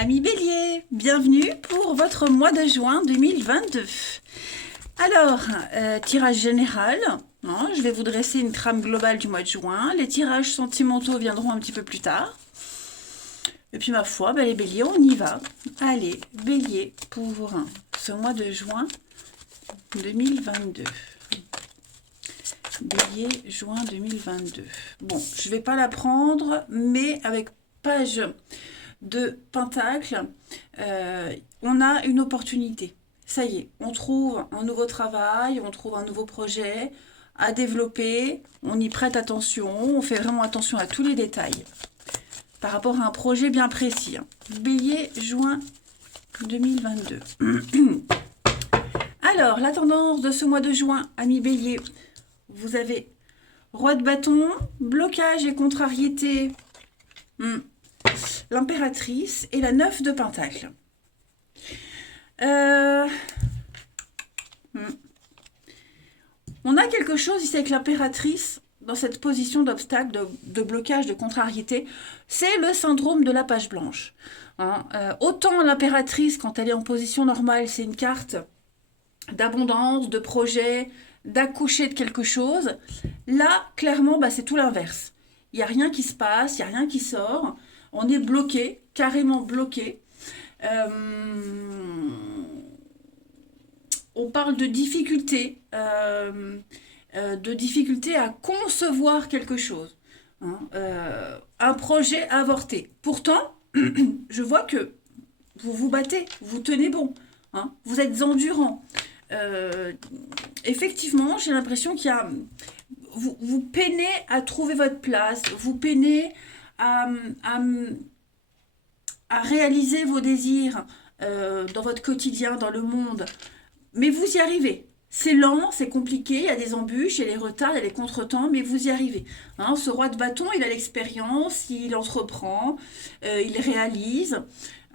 Amis Bélier, bienvenue pour votre mois de juin 2022. Alors, tirage général, hein, je vais vous dresser une trame globale du mois de juin. Les tirages sentimentaux viendront un petit peu plus tard. Et puis ma foi, les Béliers, on y va. Allez, Bélier, pour ce mois de juin 2022. Bélier, juin 2022. Bon, je ne vais pas la prendre, mais avec page de Pentacle, on a une opportunité. Ça y est, on trouve un nouveau travail, on trouve un nouveau projet à développer, on y prête attention, on fait vraiment attention à tous les détails par rapport à un projet bien précis. Bélier, juin 2022. Alors, la tendance de ce mois de juin, amis Bélier, vous avez Roi de bâton, blocage et contrariété, l'impératrice et la 9 de pentacle. On a quelque chose ici avec l'impératrice dans cette position d'obstacle, de blocage, de contrariété. C'est le syndrome de la page blanche. Autant l'impératrice, quand elle est en position normale, c'est une carte d'abondance, de projet, d'accoucher de quelque chose. Là, clairement, c'est tout l'inverse. Il n'y a rien qui se passe, il n'y a rien qui sort. On est bloqué, carrément bloqué. On parle de difficulté à concevoir quelque chose. Un projet avorté. Pourtant, je vois que vous vous battez, vous tenez bon. Vous êtes endurant. Effectivement, j'ai l'impression qu'il y a... Vous peinez à trouver votre place, vous peinez à réaliser vos désirs dans votre quotidien, dans le monde. Mais vous y arrivez. C'est lent, c'est compliqué, il y a des embûches, il y a des retards, il y a des contretemps, mais vous y arrivez. Ce roi de bâton, il a l'expérience, il entreprend, il réalise.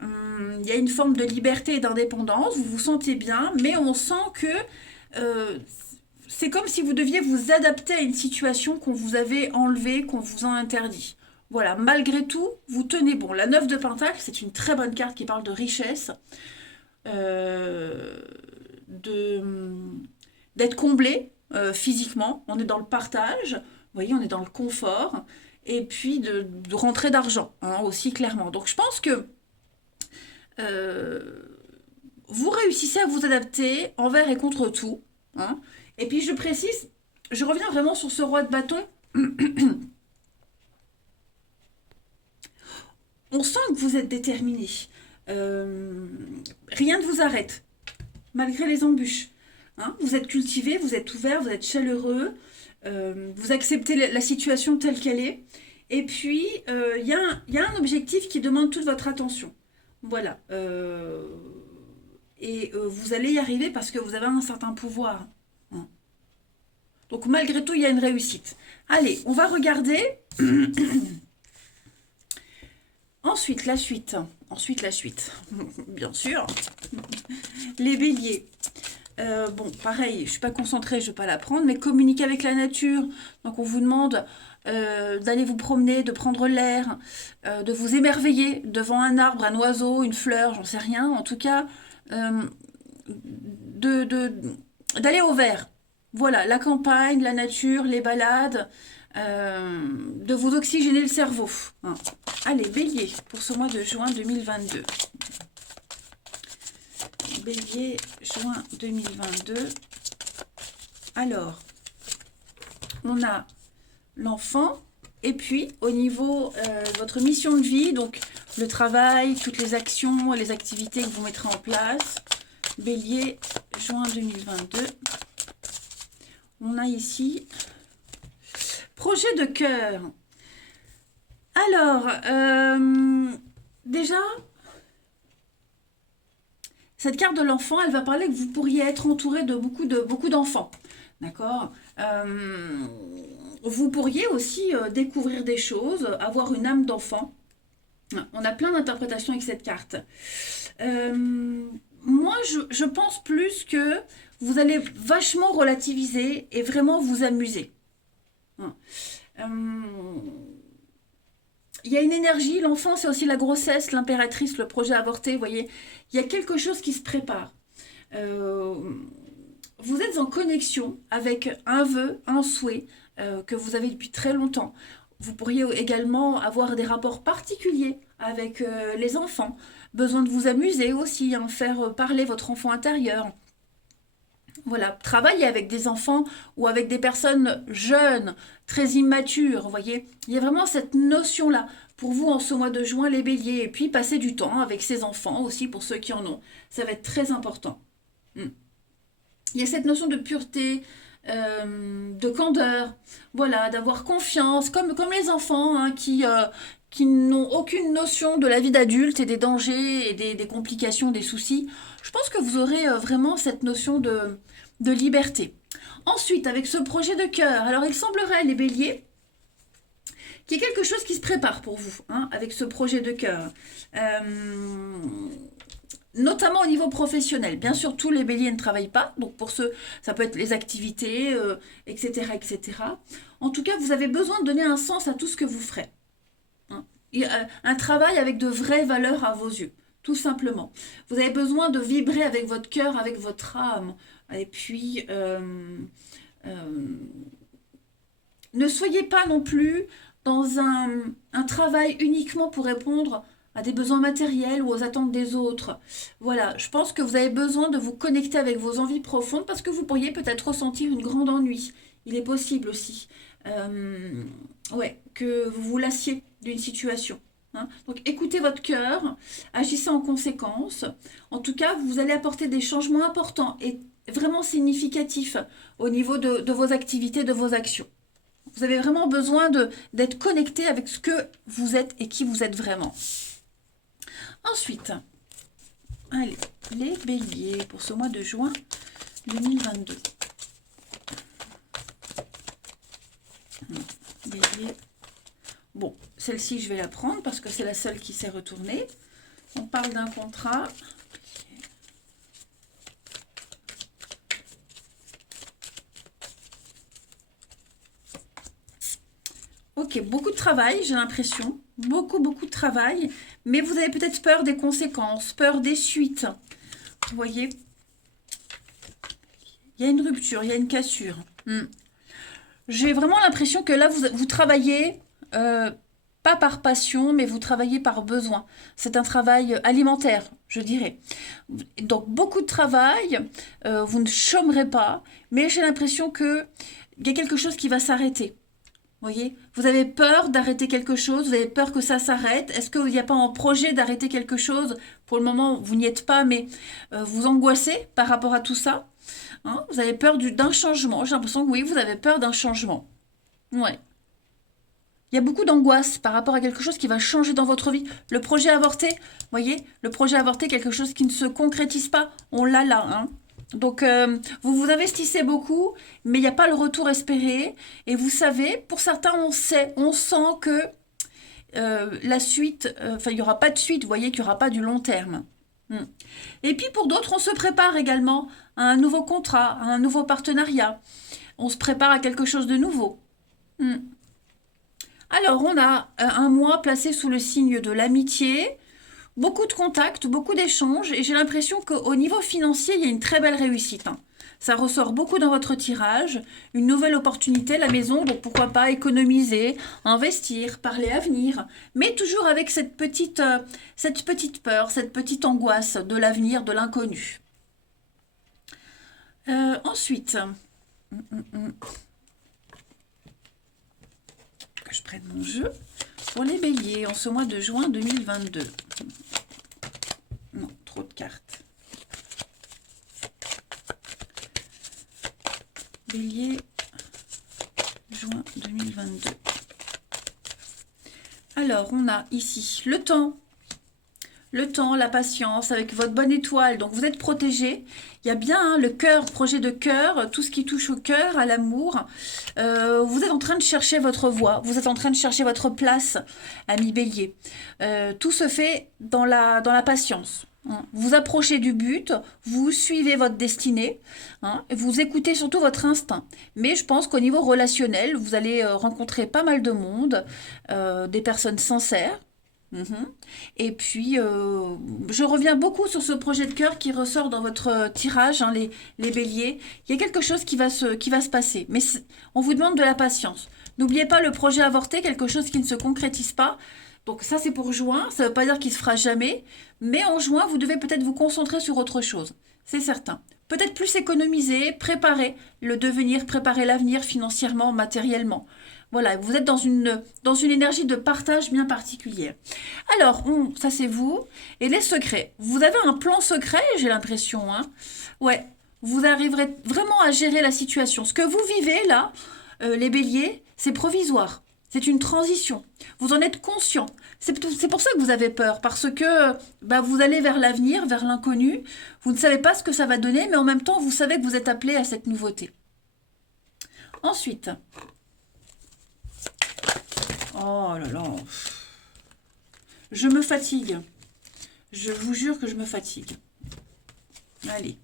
Il y a une forme de liberté et d'indépendance, vous vous sentez bien, mais on sent que c'est comme si vous deviez vous adapter à une situation qu'on vous avait enlevée, qu'on vous a interdit. Voilà, malgré tout, vous tenez bon. La 9 de pentacle, c'est une très bonne carte qui parle de richesse, d'être comblé physiquement. On est dans le partage, vous voyez, on est dans le confort, et puis de rentrée d'argent, aussi clairement. Donc je pense que vous réussissez à vous adapter envers et contre tout. Et puis je précise, je reviens vraiment sur ce roi de bâton. On sent que vous êtes déterminé. Rien ne vous arrête, malgré les embûches. Vous êtes cultivé, vous êtes ouvert, vous êtes chaleureux. Vous acceptez la situation telle qu'elle est. Et puis, il y a un objectif qui demande toute votre attention. Voilà. Vous allez y arriver parce que vous avez un certain pouvoir. Donc, malgré tout, il y a une réussite. Allez, on va regarder... Ensuite, la suite. Bien sûr. Les béliers. Pareil, je ne suis pas concentrée, je ne vais pas la prendre, mais communiquer avec la nature. Donc, on vous demande d'aller vous promener, de prendre l'air, de vous émerveiller devant un arbre, un oiseau, une fleur, j'en sais rien. En tout cas, d'aller au vert. Voilà, la campagne, la nature, les balades... de vous oxygéner le cerveau. Allez, bélier, pour ce mois de juin 2022. Bélier, juin 2022. Alors, on a l'enfant, et puis au niveau de votre mission de vie, donc le travail, toutes les actions, les activités que vous mettrez en place. Bélier, juin 2022. On a ici... projet de cœur. Alors, déjà, cette carte de l'enfant, elle va parler que vous pourriez être entouré de beaucoup d'enfants. D'accord. Vous pourriez aussi découvrir des choses, avoir une âme d'enfant. On a plein d'interprétations avec cette carte. Moi, je pense plus que vous allez vachement relativiser et vraiment vous amuser. Il y a une énergie, l'enfant, c'est aussi la grossesse, l'impératrice, le projet avorté, vous voyez. Il y a quelque chose qui se prépare. Euh, vous êtes en connexion avec un vœu, un souhait que vous avez depuis très longtemps. Vous pourriez également avoir des rapports particuliers avec les enfants. Besoin de vous amuser aussi, hein, faire parler votre enfant intérieur. Voilà, travailler avec des enfants ou avec des personnes jeunes, très immatures, vous voyez. Il y a vraiment cette notion-là pour vous en ce mois de juin, les béliers. Et puis passer du temps avec ses enfants aussi, pour ceux qui en ont. Ça va être très important. Hmm. Il y a cette notion de pureté, de candeur, voilà, d'avoir confiance, comme les enfants hein, qui n'ont aucune notion de la vie d'adulte et des dangers et des complications, des soucis. Je pense que vous aurez vraiment cette notion de liberté. Ensuite, avec ce projet de cœur, alors il semblerait, les béliers, qu'il y ait quelque chose qui se prépare pour vous, hein, avec ce projet de cœur. Notamment au niveau professionnel. Bien sûr, tous les béliers ne travaillent pas, donc pour ceux, ça peut être les activités, etc., etc. En tout cas, vous avez besoin de donner un sens à tout ce que vous ferez. Hein. Et, un travail avec de vraies valeurs à vos yeux, tout simplement. Vous avez besoin de vibrer avec votre cœur, avec votre âme. Et puis, ne soyez pas non plus dans un travail uniquement pour répondre à des besoins matériels ou aux attentes des autres. Voilà, je pense que vous avez besoin de vous connecter avec vos envies profondes parce que vous pourriez peut-être ressentir une grande ennui. Il est possible aussi ouais, que vous vous lassiez d'une situation. Hein. Donc écoutez votre cœur, agissez en conséquence. En tout cas, vous allez apporter des changements importants et vraiment significatifs au niveau de vos activités, de vos actions. Vous avez vraiment besoin d'être connecté avec ce que vous êtes et qui vous êtes vraiment. Ensuite, allez, les béliers pour ce mois de juin 2022. Bélier. Bon, celle-ci, je vais la prendre parce que c'est la seule qui s'est retournée. On parle d'un contrat. Ok, beaucoup de travail, j'ai l'impression. Beaucoup, beaucoup de travail. Mais vous avez peut-être peur des conséquences, peur des suites. Vous voyez, il y a une rupture, il y a une cassure. J'ai vraiment l'impression que là, vous travaillez, pas par passion, mais vous travaillez par besoin. C'est un travail alimentaire, je dirais. Donc, beaucoup de travail, vous ne chômerez pas, mais j'ai l'impression qu'il y a quelque chose qui va s'arrêter. Vous voyez, vous avez peur d'arrêter quelque chose, vous avez peur que ça s'arrête. Est-ce qu'il n'y a pas un projet d'arrêter quelque chose? Pour le moment, vous n'y êtes pas, mais vous angoissez par rapport à tout ça. Hein, vous avez peur d'un changement. J'ai l'impression que oui, vous avez peur d'un changement. Ouais. Il y a beaucoup d'angoisse par rapport à quelque chose qui va changer dans votre vie. Le projet avorté, vous voyez, le projet avorté, quelque chose qui ne se concrétise pas, on l'a là. Hein. Donc, vous vous investissez beaucoup, mais il n'y a pas le retour espéré. Et vous savez, pour certains, on sent que la suite, enfin, il n'y aura pas de suite, vous voyez qu'il n'y aura pas du long terme. Et puis, pour d'autres, on se prépare également à un nouveau contrat, à un nouveau partenariat. On se prépare à quelque chose de nouveau. Alors, on a un mois placé sous le signe de l'amitié. Beaucoup de contacts, beaucoup d'échanges, et j'ai l'impression qu'au niveau financier, il y a une très belle réussite. Hein. Ça ressort beaucoup dans votre tirage, une nouvelle opportunité, la maison, donc pourquoi pas économiser, investir, parler avenir, mais toujours avec cette petite peur, cette petite angoisse de l'avenir, de l'inconnu. Ensuite, que je prenne mon jeu. Pour les béliers, en ce mois de juin 2022. Non, trop de cartes. Bélier, juin 2022. Alors, on a ici le temps, la patience, avec votre bonne étoile. Donc, vous êtes protégé. Il y a bien hein, le cœur, projet de cœur, tout ce qui touche au cœur, à l'amour. Vous êtes en train de chercher votre voie. Vous êtes en train de chercher votre place, ami bélier. Tout se fait dans la patience. hein. Vous approchez du but, vous suivez votre destinée, hein, et vous écoutez surtout votre instinct. Mais je pense qu'au niveau relationnel, vous allez rencontrer pas mal de monde, des personnes sincères. Mhm. Et puis, je reviens beaucoup sur ce projet de cœur qui ressort dans votre tirage, hein, les béliers. Il y a quelque chose qui va se passer, mais on vous demande de la patience. N'oubliez pas le projet avorté, quelque chose qui ne se concrétise pas. Donc ça, c'est pour juin, ça ne veut pas dire qu'il se fera jamais, mais en juin, vous devez peut-être vous concentrer sur autre chose, c'est certain. Peut-être plus économiser, préparer le devenir, préparer l'avenir financièrement, matériellement. Voilà, vous êtes dans une énergie de partage bien particulière. Alors, ça c'est vous. Et les secrets. Vous avez un plan secret, j'ai l'impression, hein. Ouais, vous arriverez vraiment à gérer la situation. Ce que vous vivez là, les béliers, c'est provisoire. C'est une transition. Vous en êtes conscient. C'est pour ça que vous avez peur, parce que bah, vous allez vers l'avenir, vers l'inconnu. Vous ne savez pas ce que ça va donner, mais en même temps, vous savez que vous êtes appelé à cette nouveauté. Ensuite, oh là là, je me fatigue. Je vous jure que je me fatigue. Allez,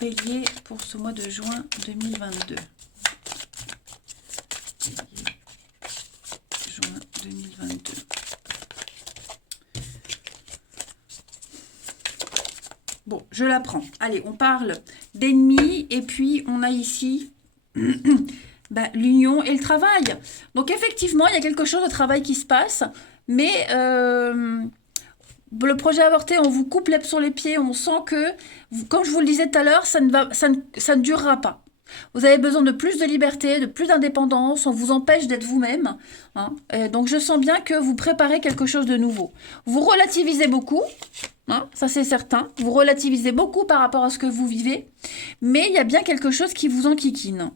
bélier pour ce mois de juin 2022. Bélier, juin 2022. Bon, je la prends. Allez, on parle d'ennemis et puis on a ici bah, l'union et le travail. Donc effectivement, il y a quelque chose de travail qui se passe, mais le projet avorté, on vous coupe l'herbe sur les pieds, on sent que, comme je vous le disais tout à l'heure, ça ne durera pas. Vous avez besoin de plus de liberté, de plus d'indépendance, on vous empêche d'être vous-même, hein. Donc je sens bien que vous préparez quelque chose de nouveau. Vous relativisez beaucoup, hein, ça c'est certain, vous relativisez beaucoup par rapport à ce que vous vivez, mais il y a bien quelque chose qui vous enquiquine.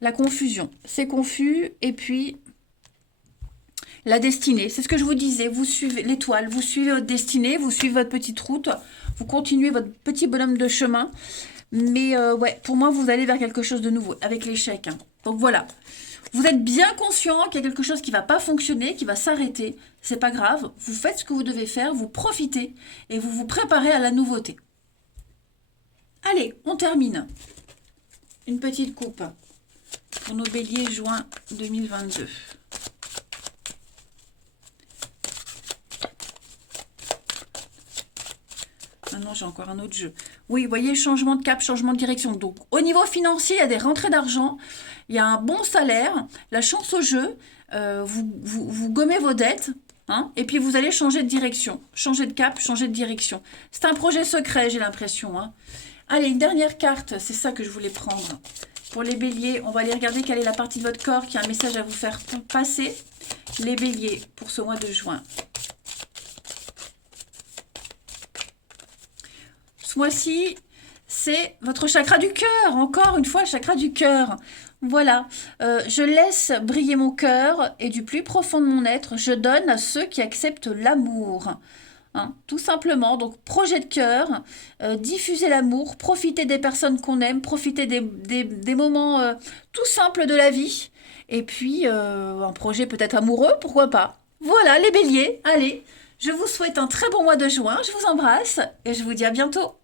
La confusion, c'est confus, et puis la destinée, c'est ce que je vous disais, vous suivez l'étoile, vous suivez votre destinée, vous suivez votre petite route, vous continuez votre petit bonhomme de chemin, mais ouais, pour moi, vous allez vers quelque chose de nouveau, avec l'échec, hein. Donc voilà, vous êtes bien conscient qu'il y a quelque chose qui ne va pas fonctionner, qui va s'arrêter, c'est pas grave, vous faites ce que vous devez faire, vous profitez, et vous vous préparez à la nouveauté. Allez, on termine. Une petite coupe pour nos béliers juin 2022. Ah non, j'ai encore un autre jeu. Oui, vous voyez, changement de cap, changement de direction. Donc, au niveau financier, il y a des rentrées d'argent, il y a un bon salaire, la chance au jeu, vous gommez vos dettes, hein, et puis vous allez changer de direction, changer de cap, changer de direction. C'est un projet secret, j'ai l'impression, hein. Allez, une dernière carte, c'est ça que je voulais prendre. Pour les béliers, on va aller regarder quelle est la partie de votre corps qui a un message à vous faire passer. Les béliers, pour ce mois de juin. Ce mois-ci, c'est votre chakra du cœur. Encore une fois, le chakra du cœur. Voilà. Je laisse briller mon cœur et du plus profond de mon être, je donne à ceux qui acceptent l'amour. Hein, tout simplement. Donc, projet de cœur, diffuser l'amour, profiter des personnes qu'on aime, profiter des moments tout simples de la vie. Et puis, un projet peut-être amoureux, pourquoi pas. Voilà, les béliers. Allez, je vous souhaite un très bon mois de juin. Je vous embrasse et je vous dis à bientôt.